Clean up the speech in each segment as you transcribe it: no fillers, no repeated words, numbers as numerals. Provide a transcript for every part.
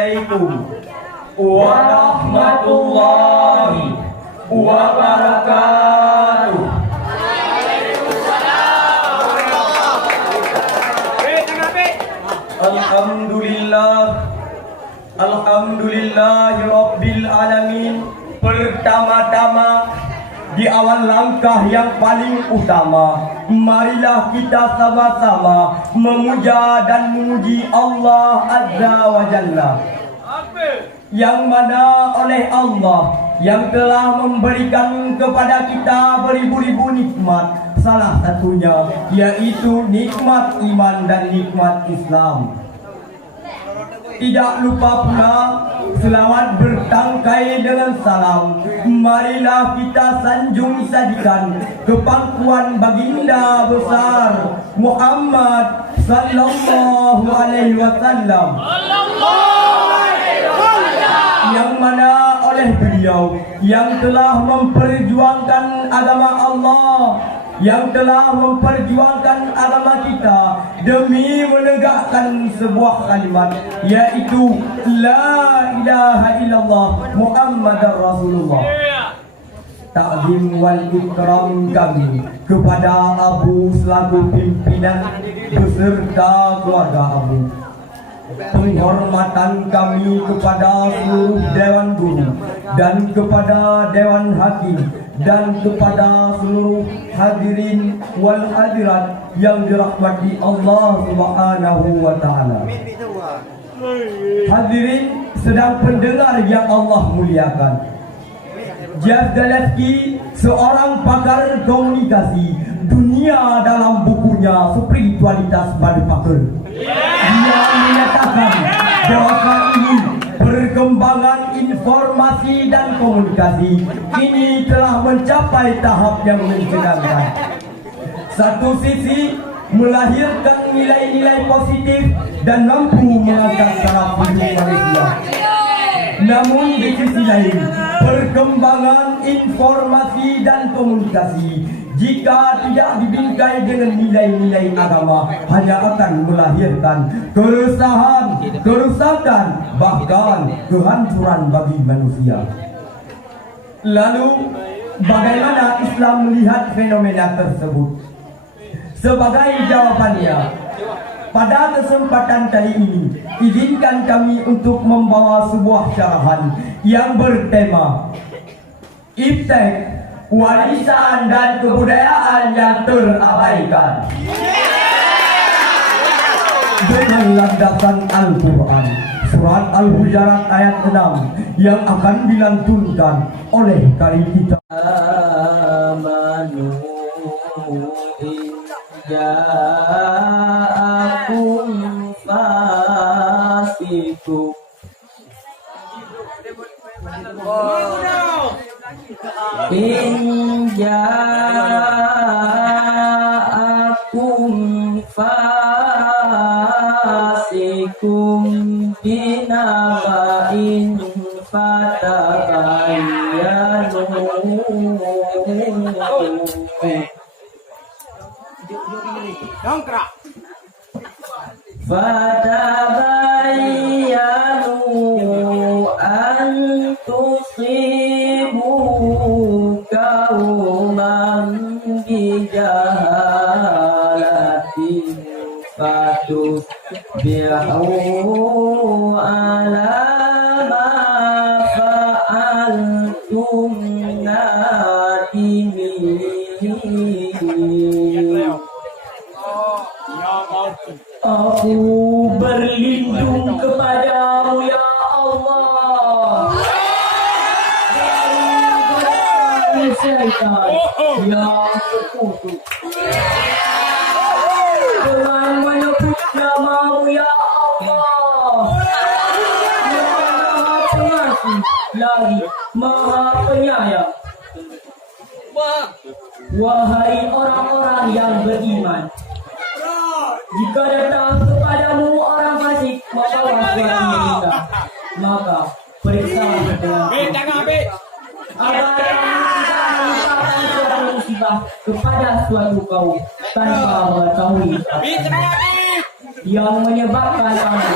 Assalamualaikum warahmatullahi wabarakatuh. Alhamdulillahirabbil alamin. Pertama-tama, di awal langkah yang paling utama, marilah kita sama-sama memuja dan memuji Allah Azza wa Jalla, yang mana oleh Allah yang telah memberikan kepada kita beribu-ribu nikmat. Salah satunya yaitu nikmat iman dan nikmat Islam. Tidak lupa pula selawat bertangkai dengan salam. Marilah kita sanjung sajikan kepangkuan baginda besar Muhammad sallallahu alaihi wasallam, yang mana oleh beliau yang telah memperjuangkan agama Allah, yang telah memperjuangkan agama kita demi menegakkan sebuah kalimat, yaitu La ilaha illallah Muhammadar Rasulullah. Ta'zim wal ikram kami kepada Abu selaku pimpinan beserta keluarga Abu. Penghormatan kami kepada seluruh Dewan Guru dan kepada Dewan Hakim dan kepada seluruh hadirin wal hadirat yang dirahmati Allah Subhanahu wa taala. Hadirin sedang pendengar yang Allah muliakan, Jeff Galaski, seorang pakar komunikasi dunia dalam bukunya Spiritualitas Motherfucker, dia menyatakan bahwa ini perkembangan informasi dan komunikasi ini telah mencapai tahap yang mencengangkan. Satu sisi melahirkan nilai-nilai positif dan mampu mengangkat taraf hidup manusia. Namun di sisi lain, perkembangan informasi dan komunikasi jika tidak dibingkai dengan nilai-nilai agama hanya akan melahirkan keresahan, kerusakan, bahkan kehancuran bagi manusia. Lalu bagaimana Islam melihat fenomena tersebut? Sebagai jawabannya, pada kesempatan kali ini, izinkan kami untuk membawa sebuah syarahan yang bertema Iptek, warisan dan kebudayaan yang terabaikan, dengan landasan Al-Quran, surat Al-Hujurat ayat 6 yang akan dilantunkan oleh kari kita. Amanu ja'akum fasikum in ja'akum fasikum binaba'in fatabayyanu fatabayyanu an tusibu qauman bijahalatin fatusbihu ala ma fa'altum nadimin. Aku berlindung kepadamu ya Allah dari syaitan yang terkutuk, dengan menyebut namamu ya Allah, yang Maha Pengasih lagi Maha Penyayang. Wahai orang-orang yang beriman, jika datang kepadamu orang fasik membawa surat meninggal, maka periksa dengan agar suatu musibah kepada suatu kaum tanpa mengetahui yang menyebabkan kamu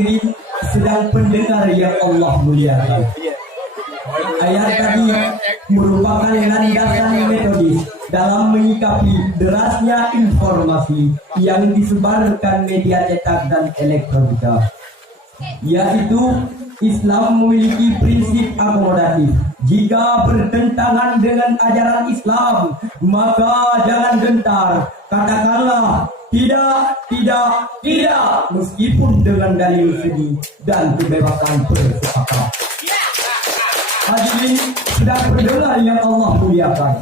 hadirin sedang pendengar yang Allah muliakan. Ayat tadi merupakan landasan metodis dalam menyikapi derasnya informasi yang disebarkan media cetak dan elektronika, yaitu Islam memiliki prinsip akomodatif. Jika bertentangan dengan ajaran Islam, maka jangan gentar, katakanlah tidak, meskipun dengan dalil segi dan kebebasan bersepakat. Hadirin sedang berdengar yang Allah muliakan.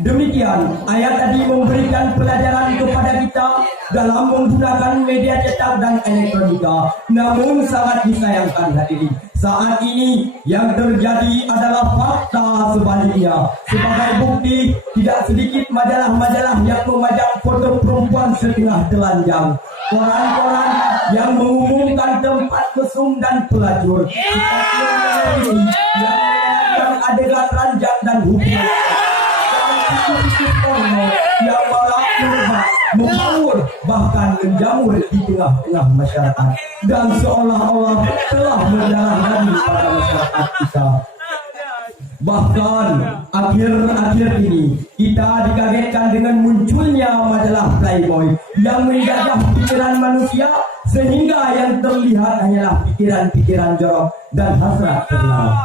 Demikian ayat tadi memberikan pelajaran kepada kita dalam menggunakan media cetak dan elektronika. Namun sangat disayangkan hadirin, saat ini yang terjadi adalah fakta sebaliknya. Sebagai bukti, tidak sedikit majalah-majalah yang memajang foto perempuan setengah telanjang, koran-koran yang mengumumkan tempat mesum dan pelacur, yang menayangkan adegan ranjang dan hubungan porno yang membangun bahkan menjamur di tengah-tengah masyarakat dan seolah-olah telah mendarah daging pada masyarakat kita. Bahkan akhir-akhir ini kita dikagetkan dengan munculnya majalah Playboy yang menjajah pikiran manusia sehingga yang terlihat hanyalah pikiran-pikiran jorok dan hasrat terlarang.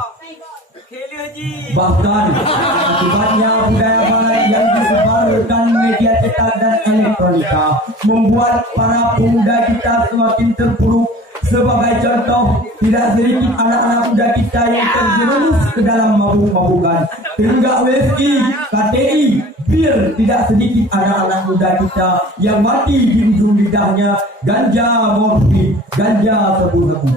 Bahkan akibatnya budaya barat yang disebarkan media cetak dan elektronika membuat para pemuda kita semakin terpuruk. Sebagai contoh, tidak sedikit anak-anak muda kita yang terjerumus ke dalam mabuk-mabukan, tenggak whisky, KTI, bir. Tidak sedikit anak-anak muda kita yang mati di ujung lidahnya ganja morfin, ganja sabu-sabu.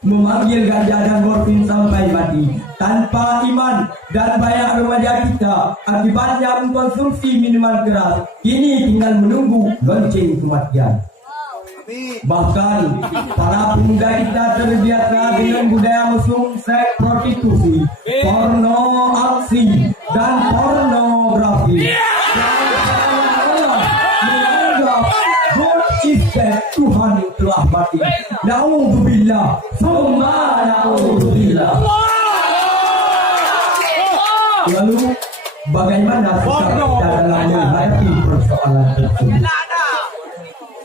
Memanggil ganja dan morfin sampai mati tanpa iman dan banyak remaja kita akibatnya mengkonsumsi minuman keras kini tinggal menunggu lonceng kematian. Bahkan para pemuda kita terbiasa dengan budaya mesum, seks, prostitusi, porno aksi dan pornografi. Tuhan telah mati. Na'udzubillah, summa na'udzubillah. Lalu bagaimana sikap kita dalam menghadapi persoalan tersebut?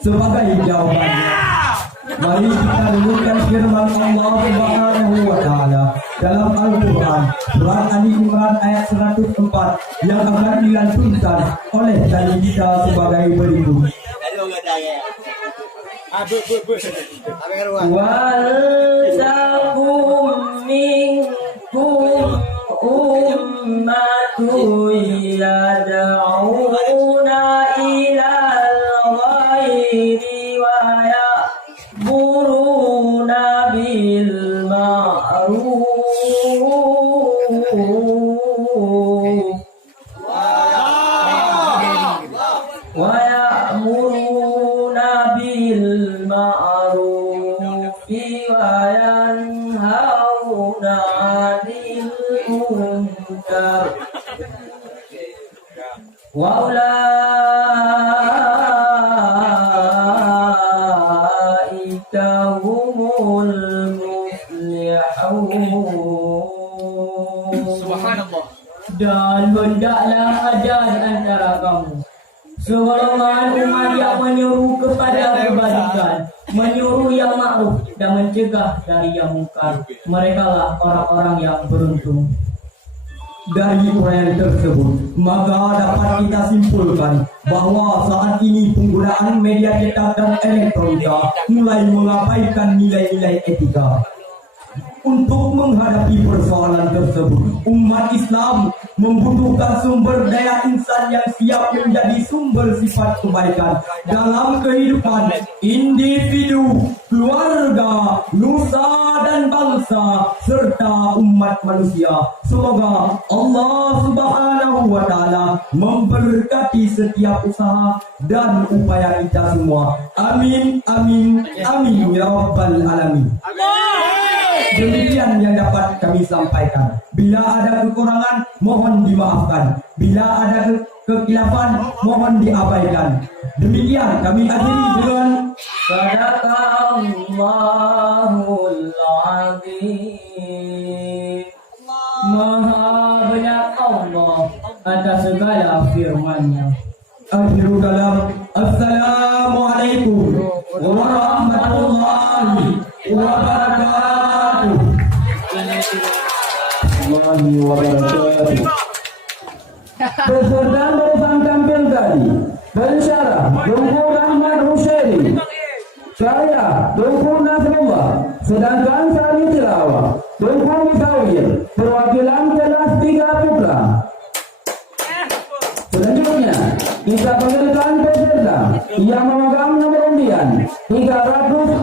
Sebagai jawabannya, mari kita renungkan firman Allah Subhanahu wa taala dalam Al-Qur'an surat Ali Imran ayat 104 yang akan dilantunkan oleh tadi kita sebagai berikut. Waltakum minkum ummatun yad'una ilal ghairi wa ya'muruna bil ma'ruf wa ya'muruna bil ma'ruf wa yanhauna 'anil munkar wa ulaika humul muflihun. Subhanallah. Dan hendaklah ada di antara kamu segolongan umat yang menyuruh kepada kebaikan, menyuruh yang ma'ruf dan mencegah dari yang mungkar. Mereka lah orang-orang yang beruntung. Dari uraian tersebut, maka dapat kita simpulkan bahwa saat ini penggunaan media cetak dan elektronika mulai mengabaikan nilai-nilai etika. Untuk menghadapi persoalan tersebut, umat Islam membutuhkan sumber daya insan yang siap menjadi sumber sifat kebaikan dalam kehidupan individu, keluarga, nusa dan bangsa serta umat manusia. Semoga Allah Subhanahu wa taala memberkati setiap usaha dan upaya kita semua. Amin amin amin ya rabbal alamin. Demikian yang dapat kami sampaikan. Bila ada kekurangan, mohon dimaafkan. Bila ada kekhilafan, mohon diabaikan. Demikian kami akhiri dengan Sadaqallahul azim. Maha benar Allah atas segala firman-Nya. Akhiru kalam. Assalamualaikum warahmatullahi wabarakatuh. Peserta bersama tampil tadi pensyarah Tunku Rahmat Husaini, saya Tunku Nasrullah, sedangkan Sari Tilawah Tunku Misawir, perwakilan kelas 3 putra. Selanjutnya kita panggilkan peserta yang memegang nomor undian 300